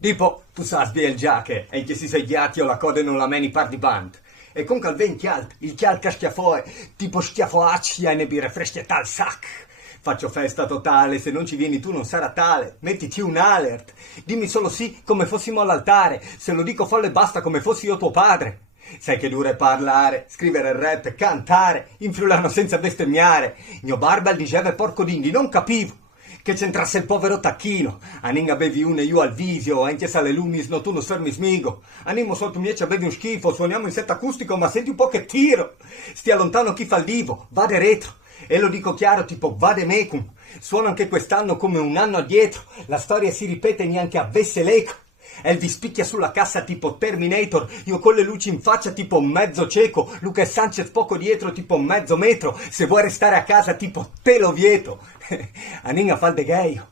Tipo, tu sai il già che, e che si sei ghiati o la coda non la meni par di band. E con calven chialt, il chialt che schiafoe, tipo schiafoaccia e ne bire fresche tal sac. Faccio festa totale, se non ci vieni tu non sarà tale. Mettiti un alert. Dimmi solo sì come fossimo all'altare. Se lo dico folle basta come fossi io tuo padre. Sai che dura è parlare, scrivere il rap, cantare, in friulano senza bestemmiare. Mio barba diceva porco d'indi, non capivo che c'entrasse il povero tacchino. Aninga bevi una io al visio, anche se alle lumis no tu non fermi smigo. Animo sotto miece bevi un schifo, suoniamo in set acustico ma senti un po' che tiro. Stia lontano chi fa il divo, vade retro. E lo dico chiaro tipo vade mecum. Suono anche quest'anno come un anno addietro. La storia si ripete neanche avesse l'eco. Elvis picchia sulla cassa tipo Terminator, io con le luci in faccia tipo mezzo cieco, Luca e Sanchez poco dietro tipo mezzo metro, se vuoi restare a casa tipo te lo vieto. Aninga fa il degheio.